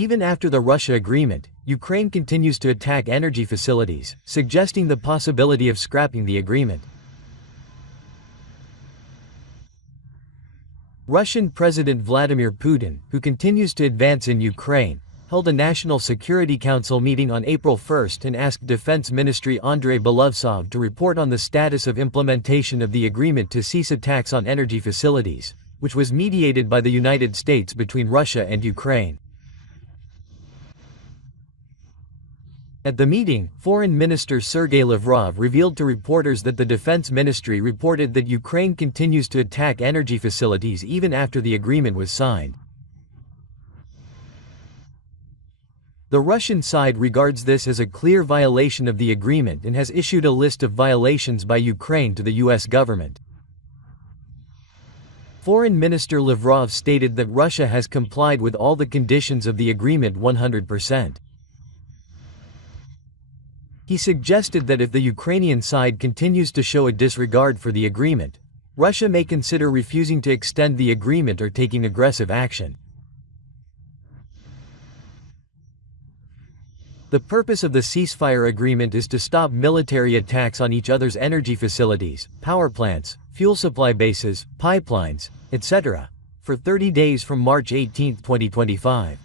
Even after the Russia agreement, Ukraine continues to attack energy facilities, suggesting the possibility of scrapping the agreement. Russian President Vladimir Putin, who continues to advance in Ukraine, held a National Security Council meeting on April 1 and asked Defense Ministry Andrei Belousov to report on the status of implementation of the agreement to cease attacks on energy facilities, which was mediated by the United States between Russia and Ukraine. At the meeting, Foreign Minister Sergei Lavrov revealed to reporters that the Defense Ministry reported that Ukraine continues to attack energy facilities even after the agreement was signed. The Russian side regards this as a clear violation of the agreement and has issued a list of violations by Ukraine to the US government. Foreign Minister Lavrov stated that Russia has complied with all the conditions of the agreement 100%. He suggested that if the Ukrainian side continues to show a disregard for the agreement, Russia may consider refusing to extend the agreement or taking aggressive action. The purpose of the ceasefire agreement is to stop military attacks on each other's energy facilities, power plants, fuel supply bases, pipelines, etc., for 30 days from March 18, 2025.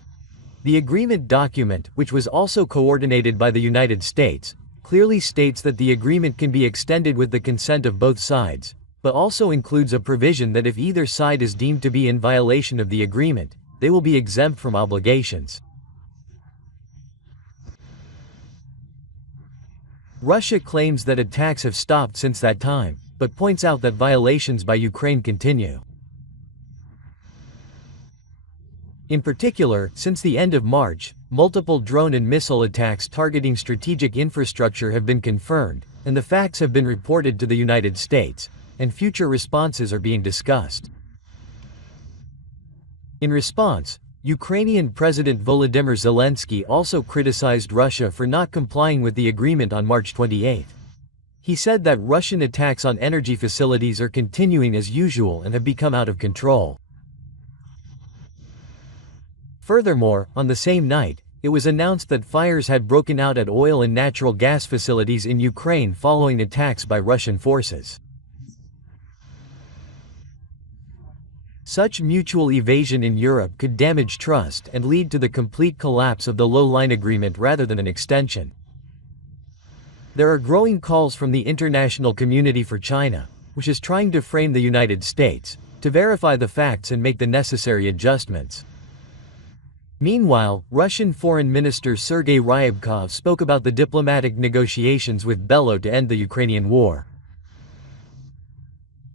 The agreement document, which was also coordinated by the United States, clearly states that the agreement can be extended with the consent of both sides, but also includes a provision that if either side is deemed to be in violation of the agreement, they will be exempt from obligations. Russia claims that attacks have stopped since that time, but points out that violations by Ukraine continue. In particular, since the end of March, multiple drone and missile attacks targeting strategic infrastructure have been confirmed, and the facts have been reported to the United States, and future responses are being discussed. In response, Ukrainian President Volodymyr Zelensky also criticized Russia for not complying with the agreement on March 28. He said that Russian attacks on energy facilities are continuing as usual and have become out of control. Furthermore, on the same night, it was announced that fires had broken out at oil and natural gas facilities in Ukraine following attacks by Russian forces. Such mutual evasion in Europe could damage trust and lead to the complete collapse of the low-line agreement rather than an extension. There are growing calls from the international community for China, which is trying to frame the United States, to verify the facts and make the necessary adjustments. Meanwhile, Russian Foreign Minister Sergei Ryabkov spoke about the diplomatic negotiations with Belarus to end the Ukrainian war.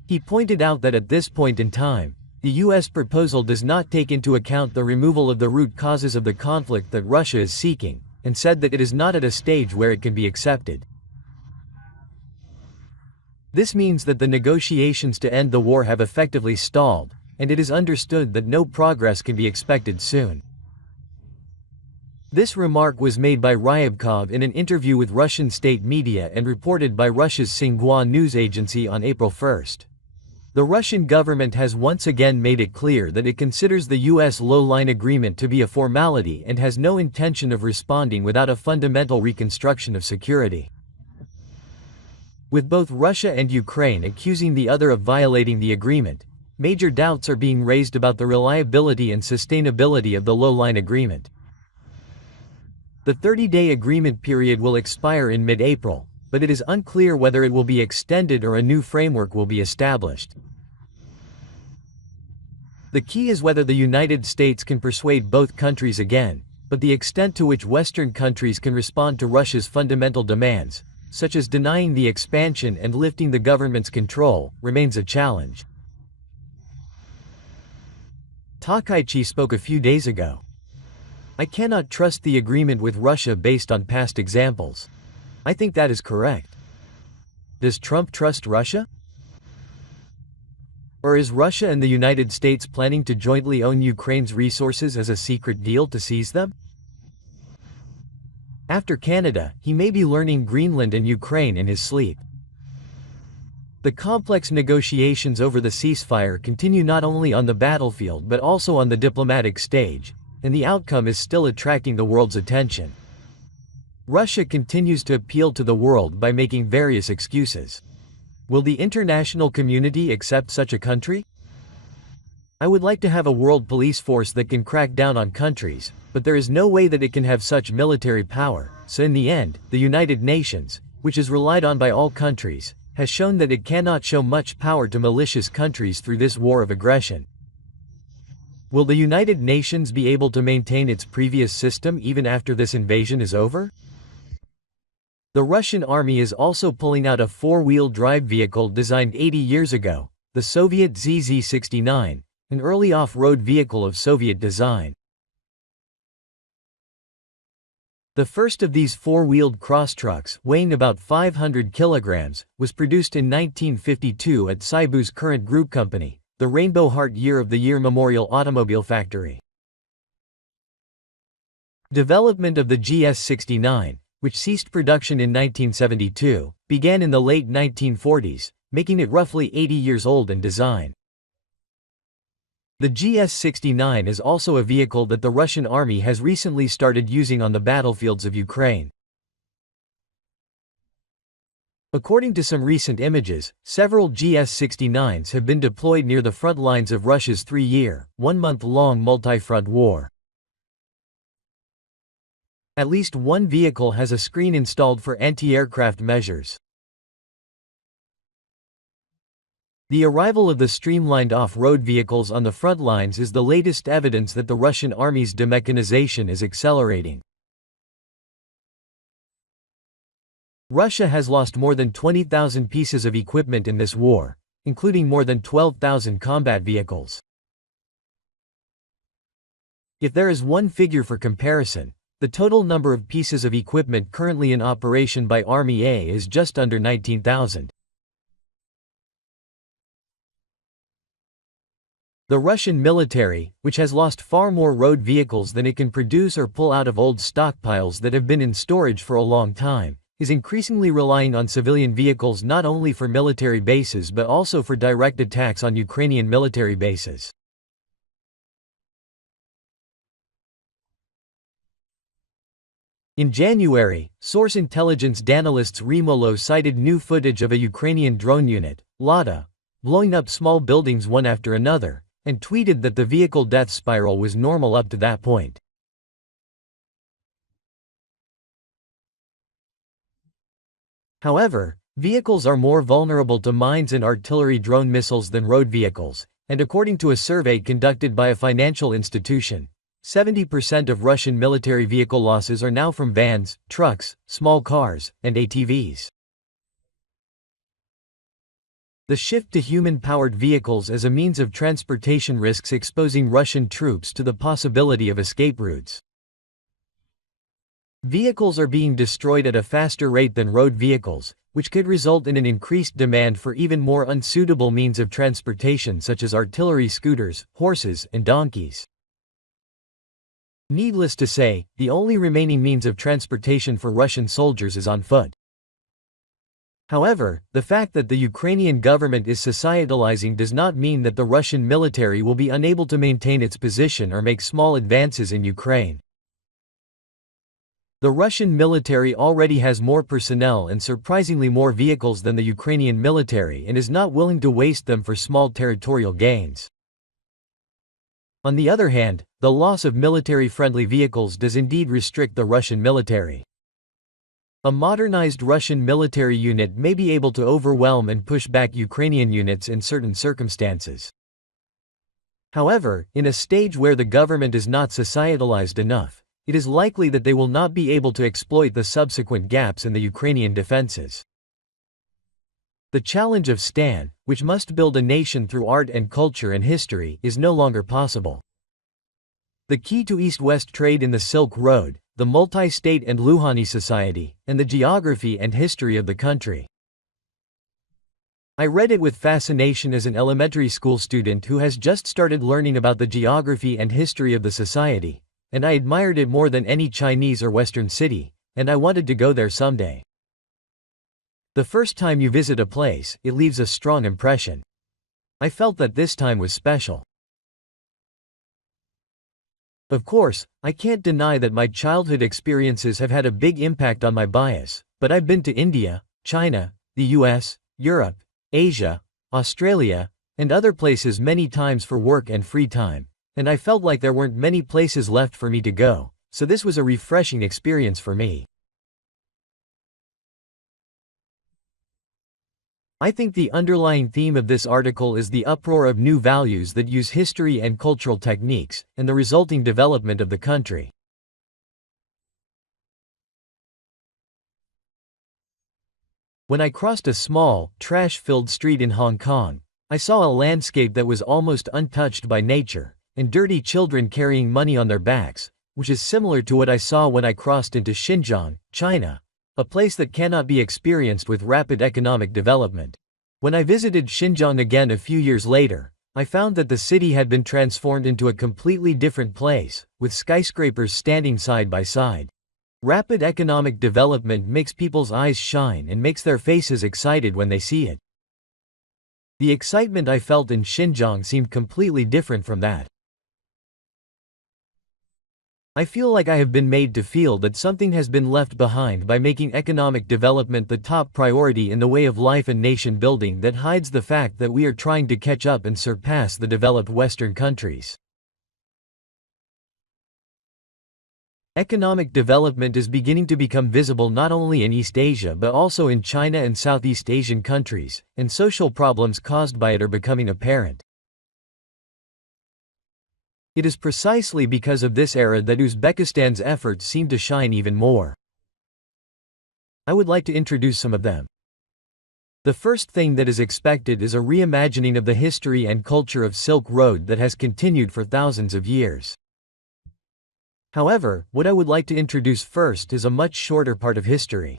He pointed out that at this point in time, the U.S. proposal does not take into account the removal of the root causes of the conflict that Russia is seeking, and said that it is not at a stage where it can be accepted. This means that the negotiations to end the war have effectively stalled, and it is understood that no progress can be expected soon. This remark was made by Ryabkov in an interview with Russian state media and reported by Russia's Xinhua news agency on April 1. The Russian government has once again made it clear that it considers the U.S. low-line agreement to be a formality and has no intention of responding without a fundamental reconstruction of security. With both Russia and Ukraine accusing the other of violating the agreement, major doubts are being raised about the reliability and sustainability of the low-line agreement. The 30-day agreement period will expire in mid-April, but it is unclear whether it will be extended or a new framework will be established. The key is whether the United States can persuade both countries again, but the extent to which Western countries can respond to Russia's fundamental demands, such as denying the expansion and lifting the government's control, remains a challenge. Takaichi spoke a few days ago. I cannot trust the agreement with Russia based on past examples. I think that is correct. Does Trump trust Russia? Or is Russia and the United States planning to jointly own Ukraine's resources as a secret deal to seize them? After Canada, he may be learning Greenland and Ukraine in his sleep. The complex negotiations over the ceasefire continue not only on the battlefield but also on the diplomatic stage, and the outcome is still attracting the world's attention. Russia continues to appeal to the world by making various excuses. Will the international community accept such a country? I would like to have a world police force that can crack down on countries, but there is no way that it can have such military power, so in the end, the United Nations, which is relied on by all countries, has shown that it cannot show much power to malicious countries through this war of aggression. Will the United Nations be able to maintain its previous system even after this invasion is over? The Russian army is also pulling out a four-wheel drive vehicle designed 80 years ago, the Soviet ZZ-69, an early off-road vehicle of Soviet design. The first of these four-wheeled cross-trucks, weighing about 500 kilograms, was produced in 1952 at Seibu's current group company, the Rainbow Heart Year of the Year Memorial Automobile Factory. Development of the GS-69, which ceased production in 1972, began in the late 1940s, making it roughly 80 years old in design. The GS-69 is also a vehicle that the Russian army has recently started using on the battlefields of Ukraine. According to some recent images, several GS-69s have been deployed near the front lines of Russia's 3-year, 1-month-long multi-front war. At least one vehicle has a screen installed for anti-aircraft measures. The arrival of the streamlined off-road vehicles on the front lines is the latest evidence that the Russian army's demechanization is accelerating. Russia has lost more than 20,000 pieces of equipment in this war, including more than 12,000 combat vehicles. If there is one figure for comparison, the total number of pieces of equipment currently in operation by Army A is just under 19,000. The Russian military, which has lost far more road vehicles than it can produce or pull out of old stockpiles that have been in storage for a long time, is increasingly relying on civilian vehicles not only for military bases but also for direct attacks on Ukrainian military bases. In January, source intelligence Danilists Remolo cited new footage of a Ukrainian drone unit, Lada, blowing up small buildings one after another, and tweeted that the vehicle death spiral was normal up to that point. However, vehicles are more vulnerable to mines and artillery drone missiles than road vehicles, and according to a survey conducted by a financial institution, 70% of Russian military vehicle losses are now from vans, trucks, small cars, and ATVs. The shift to human-powered vehicles as a means of transportation risks exposing Russian troops to the possibility of escape routes. Vehicles are being destroyed at a faster rate than road vehicles, which could result in an increased demand for even more unsuitable means of transportation such as artillery scooters, horses, and donkeys. Needless to say, the only remaining means of transportation for Russian soldiers is on foot. However, the fact that the Ukrainian government is societalizing does not mean that the Russian military will be unable to maintain its position or make small advances in Ukraine. The Russian military already has more personnel and surprisingly more vehicles than the Ukrainian military and is not willing to waste them for small territorial gains. On the other hand, the loss of military-friendly vehicles does indeed restrict the Russian military. A modernized Russian military unit may be able to overwhelm and push back Ukrainian units in certain circumstances. However, in a stage where the government is not societalized enough, it is likely that they will not be able to exploit the subsequent gaps in the Ukrainian defenses. The challenge of Stan, which must build a nation through art and culture and history, is no longer possible. The key to East-West trade in the Silk Road, the multi-state and Luhani society, and the geography and history of the country. I read it with fascination as an elementary school student who has just started learning about the geography and history of the society, and I admired it more than any Chinese or Western city, and I wanted to go there someday. The first time you visit a place, it leaves a strong impression. I felt that this time was special. Of course, I can't deny that my childhood experiences have had a big impact on my bias, but I've been to India, China, the US, Europe, Asia, Australia, and other places many times for work and free time, and I felt like there weren't many places left for me to go, so this was a refreshing experience for me. I think the underlying theme of this article is the uproar of new values that use history and cultural techniques, and the resulting development of the country. When I crossed a small, trash-filled street in Hong Kong, I saw a landscape that was almost untouched by nature, and dirty children carrying money on their backs, which is similar to what I saw when I crossed into Xinjiang, China, a place that cannot be experienced with rapid economic development. When I visited Xinjiang again a few years later, I found that the city had been transformed into a completely different place, with skyscrapers standing side by side. Rapid economic development makes people's eyes shine and makes their faces excited when they see it. The excitement I felt in Xinjiang seemed completely different from that. I feel like I have been made to feel that something has been left behind by making economic development the top priority in the way of life and nation building that hides the fact that we are trying to catch up and surpass the developed Western countries. Economic development is beginning to become visible not only in East Asia but also in China and Southeast Asian countries, and social problems caused by it are becoming apparent. It is precisely because of this era that Uzbekistan's efforts seem to shine even more. I would like to introduce some of them. The first thing that is expected is a reimagining of the history and culture of Silk Road that has continued for thousands of years. However, what I would like to introduce first is a much shorter part of history.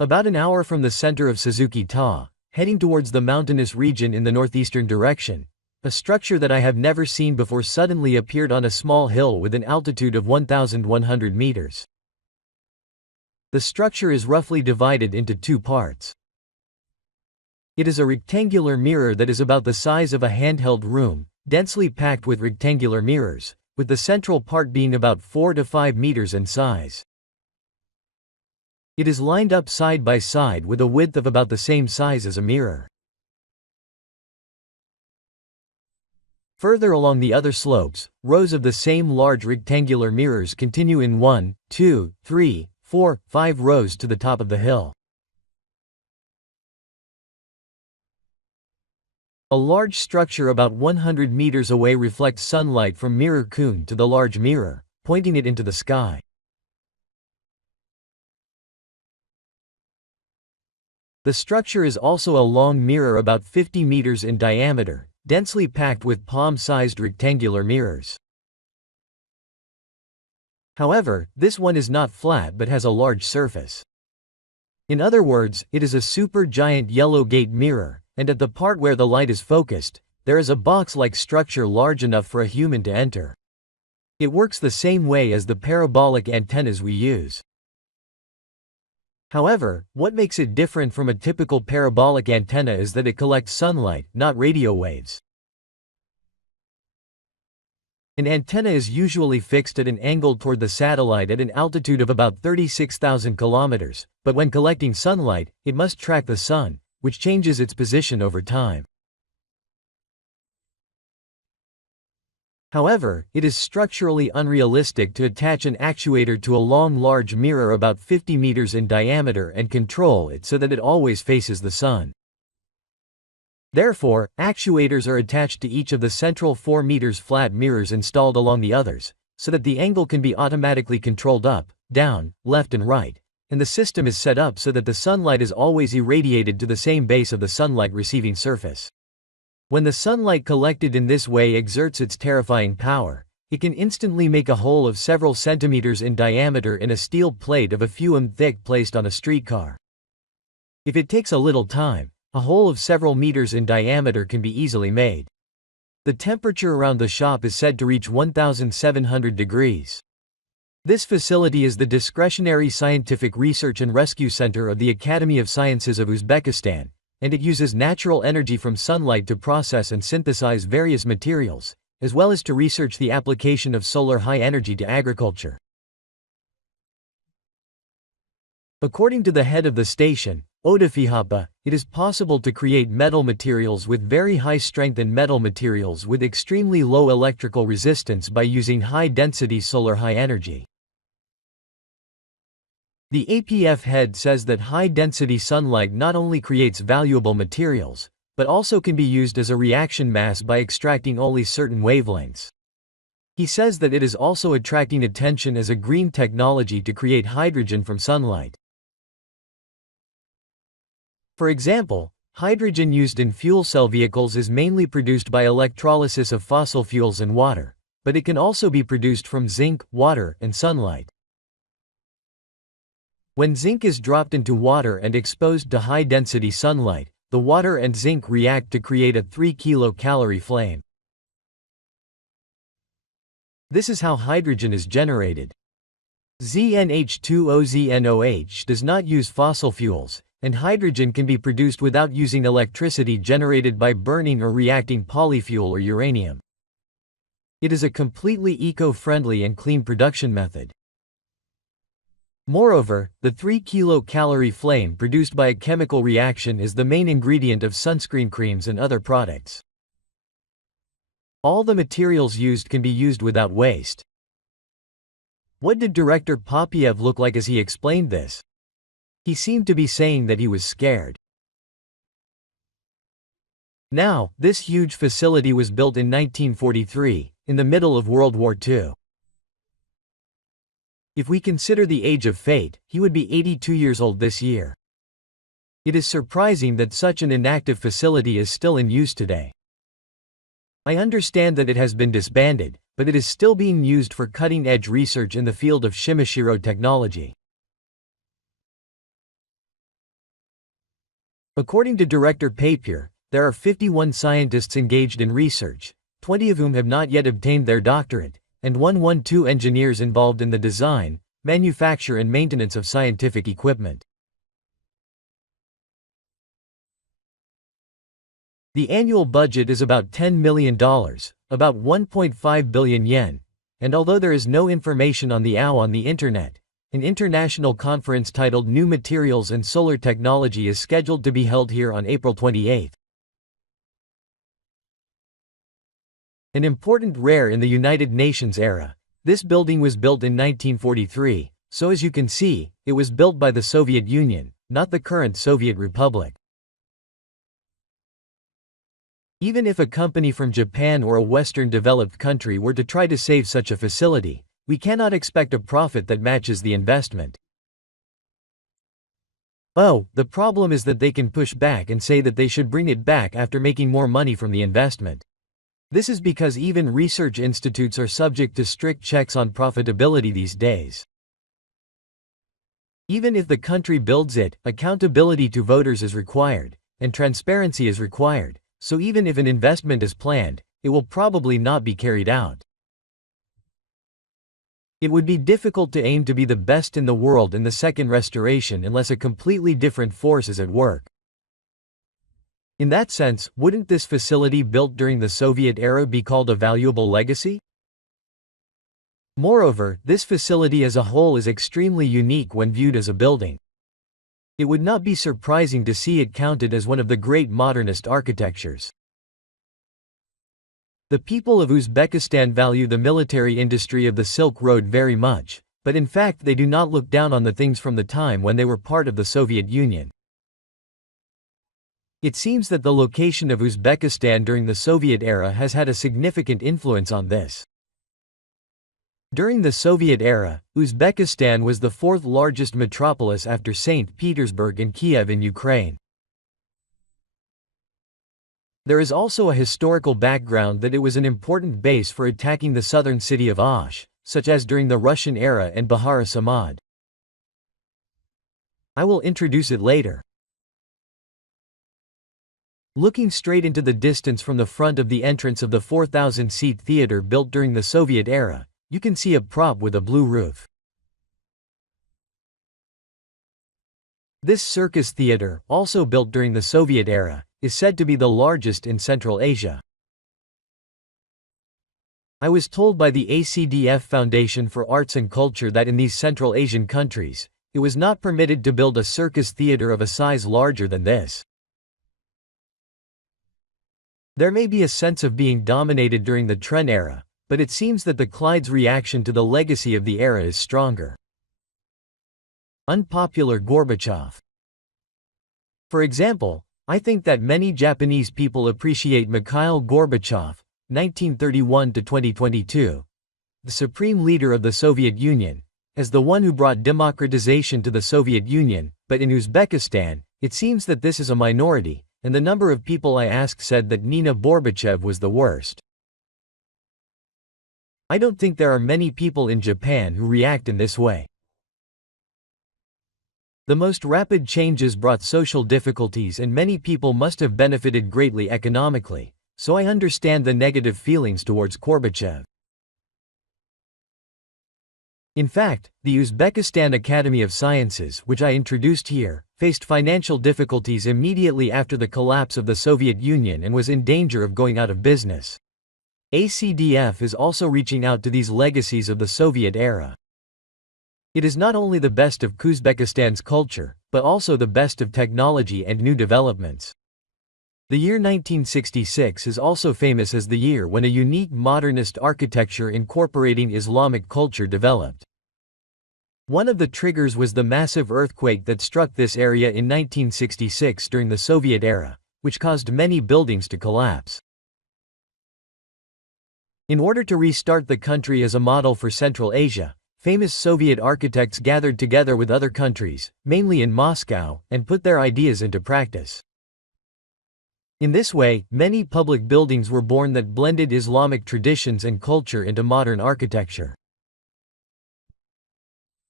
About an hour from the center of Suzuki-ta, heading towards the mountainous region in the northeastern direction, a structure that I have never seen before suddenly appeared on a small hill with an altitude of 1,100 meters. The structure is roughly divided into two parts. It is a rectangular mirror that is about the size of a handheld room, densely packed with rectangular mirrors, with the central part being about 4 to 5 meters in size. It is lined up side by side with a width of about the same size as a mirror. Further along the other slopes, rows of the same large rectangular mirrors continue in 1, 2, 3, 4, 5 rows to the top of the hill. A large structure about 100 meters away reflects sunlight from Mirror Kun to the large mirror, pointing it into the sky. The structure is also a long mirror about 50 meters in diameter, densely packed with palm-sized rectangular mirrors. However, this one is not flat but has a large surface. In other words, it is a super-giant yellow gate mirror, and at the part where the light is focused, there is a box-like structure large enough for a human to enter. It works the same way as the parabolic antennas we use. However, what makes it different from a typical parabolic antenna is that it collects sunlight, not radio waves. An antenna is usually fixed at an angle toward the satellite at an altitude of about 36,000 kilometers, but when collecting sunlight, it must track the sun, which changes its position over time. However, it is structurally unrealistic to attach an actuator to a long large mirror about 50 meters in diameter and control it so that it always faces the sun. Therefore, actuators are attached to each of the central 4 meters flat mirrors installed along the others, so that the angle can be automatically controlled up, down, left and right, and the system is set up so that the sunlight is always irradiated to the same base of the sunlight receiving surface. When the sunlight collected in this way exerts its terrifying power, it can instantly make a hole of several centimeters in diameter in a steel plate of a few mm thick placed on a streetcar. If it takes a little time, a hole of several meters in diameter can be easily made. The temperature around the shop is said to reach 1,700 degrees. This facility is the Discretionary Scientific Research and Rescue Center of the Academy of Sciences of Uzbekistan, and it uses natural energy from sunlight to process and synthesize various materials, as well as to research the application of solar high energy to agriculture. According to the head of the station, Odafihapa, it is possible to create metal materials with very high strength and metal materials with extremely low electrical resistance by using high-density solar high energy. The APF head says that high-density sunlight not only creates valuable materials, but also can be used as a reaction mass by extracting only certain wavelengths. He says that it is also attracting attention as a green technology to create hydrogen from sunlight. For example, hydrogen used in fuel cell vehicles is mainly produced by electrolysis of fossil fuels and water, but it can also be produced from zinc, water, and sunlight. When zinc is dropped into water and exposed to high-density sunlight, the water and zinc react to create a 3 kilocalorie flame. This is how hydrogen is generated. ZnH2OZNOH does not use fossil fuels, and hydrogen can be produced without using electricity generated by burning or reacting polyfuel or uranium. It is a completely eco-friendly and clean production method. Moreover, the 3 kilocalorie flame produced by a chemical reaction is the main ingredient of sunscreen creams and other products. All the materials used can be used without waste. What did director Popiev look like as he explained this? He seemed to be saying that he was scared. Now, this huge facility was built in 1943, in the middle of World War II. If we consider the age of fate, he would be 82 years old this year. It is surprising that such an inactive facility is still in use today. I understand that it has been disbanded, but it is still being used for cutting-edge research in the field of Shimashiro technology. According to Director Papier, there are 51 scientists engaged in research, 20 of whom have not yet obtained their doctorate, and 112 engineers involved in the design, manufacture and maintenance of scientific equipment. The annual budget is about $10 million, about 1.5 billion yen, and although there is no information on the on the internet, an international conference titled New Materials and Solar Technology is scheduled to be held here on April 28. An important rare in the United Nations era, this building was built in 1943, so as you can see, it was built by the Soviet Union, not the current Soviet Republic. Even if a company from Japan or a Western developed country were to try to save such a facility, we cannot expect a profit that matches the investment. Oh, the problem is that they can push back and say that they should bring it back after making more money from the investment. This is because even research institutes are subject to strict checks on profitability these days. Even if the country builds it, accountability to voters is required, and transparency is required, so even if an investment is planned, it will probably not be carried out. It would be difficult to aim to be the best in the world in the second restoration unless a completely different force is at work. In that sense, wouldn't this facility built during the Soviet era be called a valuable legacy? Moreover, this facility as a whole is extremely unique when viewed as a building. It would not be surprising to see it counted as one of the great modernist architectures. The people of Uzbekistan value the military industry of the Silk Road very much, but in fact they do not look down on the things from the time when they were part of the Soviet Union. It seems that the location of Uzbekistan during the Soviet era has had a significant influence on this. During the Soviet era, Uzbekistan was the fourth largest metropolis after St. Petersburg and Kiev in Ukraine. There is also a historical background that it was an important base for attacking the southern city of Osh, such as during the Russian era and Bahar Samad. I will introduce it later. Looking straight into the distance from the front of the entrance of the 4,000-seat theater built during the Soviet era, you can see a prop with a blue roof. This circus theater, also built during the Soviet era, is said to be the largest in Central Asia. I was told by the ACDF Foundation for Arts and Culture that in these Central Asian countries, it was not permitted to build a circus theater of a size larger than this. There may be a sense of being dominated during the Tren era, but it seems that the Clyde's reaction to the legacy of the era is stronger. Unpopular Gorbachev. For example, I think that many Japanese people appreciate Mikhail Gorbachev, 1931 to 2022, the supreme leader of the Soviet Union, as the one who brought democratization to the Soviet Union, but in Uzbekistan, it seems that this is a minority, and the number of people I asked said that Nina Gorbachev was the worst. I don't think there are many people in Japan who react in this way. The most rapid changes brought social difficulties and many people must have benefited greatly economically, so I understand the negative feelings towards Gorbachev. In fact, the Uzbekistan Academy of Sciences, which I introduced here, faced financial difficulties immediately after the collapse of the Soviet Union and was in danger of going out of business. ACDF is also reaching out to these legacies of the Soviet era. It is not only the best of Uzbekistan's culture, but also the best of technology and new developments. The year 1966 is also famous as the year when a unique modernist architecture incorporating Islamic culture developed. One of the triggers was the massive earthquake that struck this area in 1966 during the Soviet era, which caused many buildings to collapse. In order to restart the country as a model for Central Asia, famous Soviet architects gathered together with other countries, mainly in Moscow, and put their ideas into practice. In this way, many public buildings were born that blended Islamic traditions and culture into modern architecture.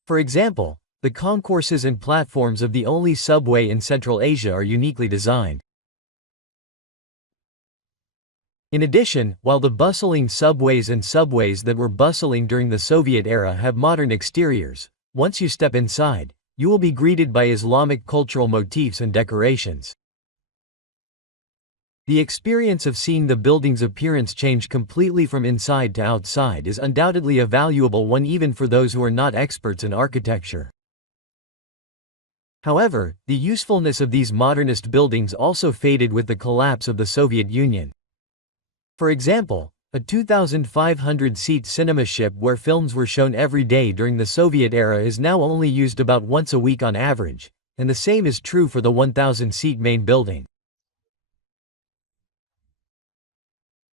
For example, the concourses and platforms of the only subway in Central Asia are uniquely designed. In addition, while the bustling subways and subways that were bustling during the Soviet era have modern exteriors, once you step inside, you will be greeted by Islamic cultural motifs and decorations. The experience of seeing the building's appearance change completely from inside to outside is undoubtedly a valuable one even for those who are not experts in architecture. However, the usefulness of these modernist buildings also faded with the collapse of the Soviet Union. For example, a 2,500-seat cinema ship where films were shown every day during the Soviet era is now only used about once a week on average, and the same is true for the 1,000-seat main building.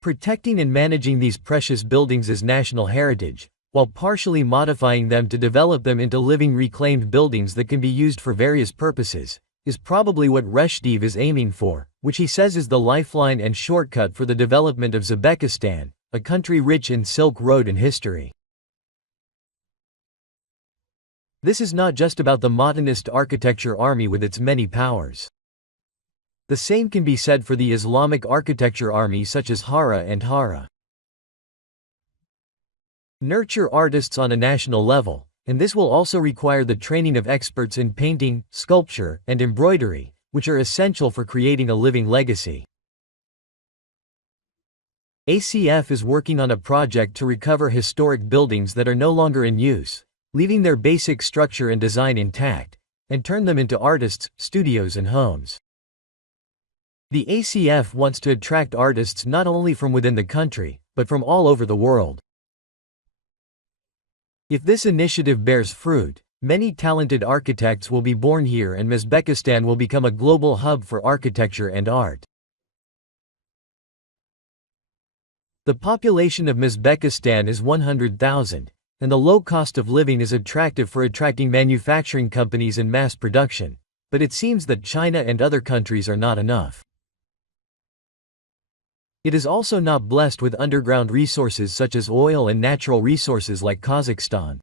Protecting and managing these precious buildings as national heritage, while partially modifying them to develop them into living reclaimed buildings that can be used for various purposes, is probably what Reshdiv is aiming for, which he says is the lifeline and shortcut for the development of Uzbekistan, a country rich in Silk Road and history. This is not just about the modernist architecture army with its many powers. The same can be said for the Islamic architecture army such as Hara and Hara. Nurture artists on a national level, and this will also require the training of experts in painting, sculpture, and embroidery, which are essential for creating a living legacy. ACF is working on a project to recover historic buildings that are no longer in use, leaving their basic structure and design intact, and turn them into artists, studios and homes. The ACF wants to attract artists not only from within the country, but from all over the world. If this initiative bears fruit, many talented architects will be born here and Uzbekistan will become a global hub for architecture and art. The population of Uzbekistan is 100,000, and the low cost of living is attractive for attracting manufacturing companies and mass production, but it seems that China and other countries are not enough. It is also not blessed with underground resources such as oil and natural resources like Kazakhstan.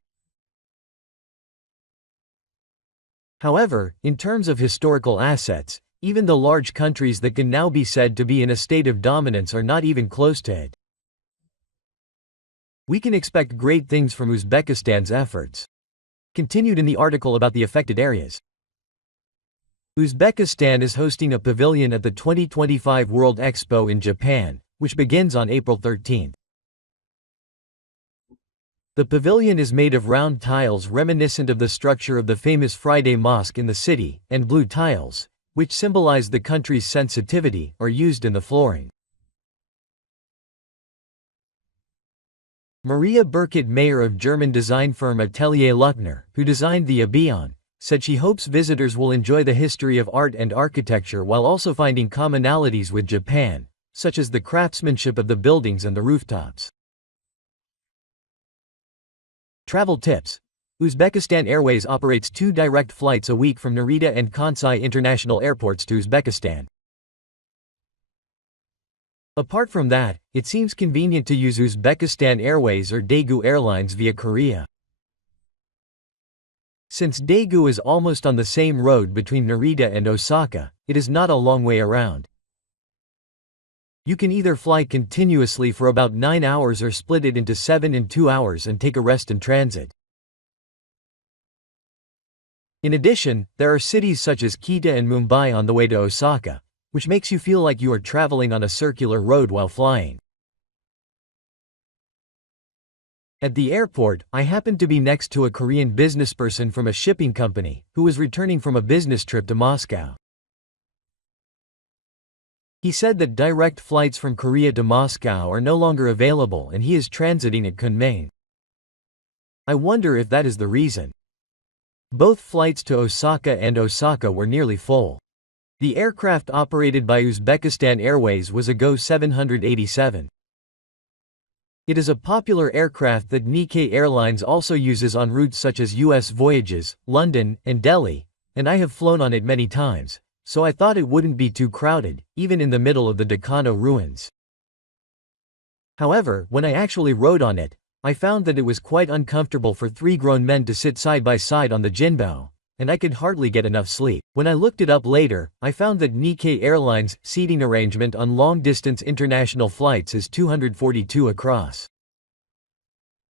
However, in terms of historical assets, even the large countries that can now be said to be in a state of dominance are not even close to it. We can expect great things from Uzbekistan's efforts. Continued in the article about the affected areas. Uzbekistan is hosting a pavilion at the 2025 World Expo in Japan, which begins on April 13. The pavilion is made of round tiles reminiscent of the structure of the famous Friday Mosque in the city, and blue tiles, which symbolize the country's sensitivity, are used in the flooring. Maria Burkett, mayor of German design firm Atelier Luckner, who designed the Abion, said she hopes visitors will enjoy the history of art and architecture while also finding commonalities with Japan, such as the craftsmanship of the buildings and the rooftops. Travel tips. Uzbekistan Airways operates 2 direct flights a week from Narita and Kansai international airports to Uzbekistan. Apart from that, it seems convenient to use Uzbekistan Airways or Daegu Airlines via Korea. Since Daegu is almost on the same road between Narita and Osaka, it is not a long way around. You can either fly continuously for about 9 hours or split it into 7 and 2 hours and take a rest in transit. In addition, there are cities such as Kita and Mumbai on the way to Osaka, which makes you feel like you are traveling on a circular road while flying. At the airport, I happened to be next to a Korean businessperson from a shipping company, who was returning from a business trip to Moscow. He said that direct flights from Korea to Moscow are no longer available and he is transiting at Kunming. I wonder if that is the reason. Both flights to Osaka and Osaka were nearly full. The aircraft operated by Uzbekistan Airways was a Go 787. It is a popular aircraft that Nikkei Airlines also uses on routes such as US voyages, London, and Delhi, and I have flown on it many times, so I thought it wouldn't be too crowded, even in the middle of the Dakano ruins. However, when I actually rode on it, I found that it was quite uncomfortable for 3 grown men to sit side by side on the Jinbao, and I could hardly get enough sleep. When I looked it up later, I found that Nikkei Airlines' seating arrangement on long-distance international flights is 242 across.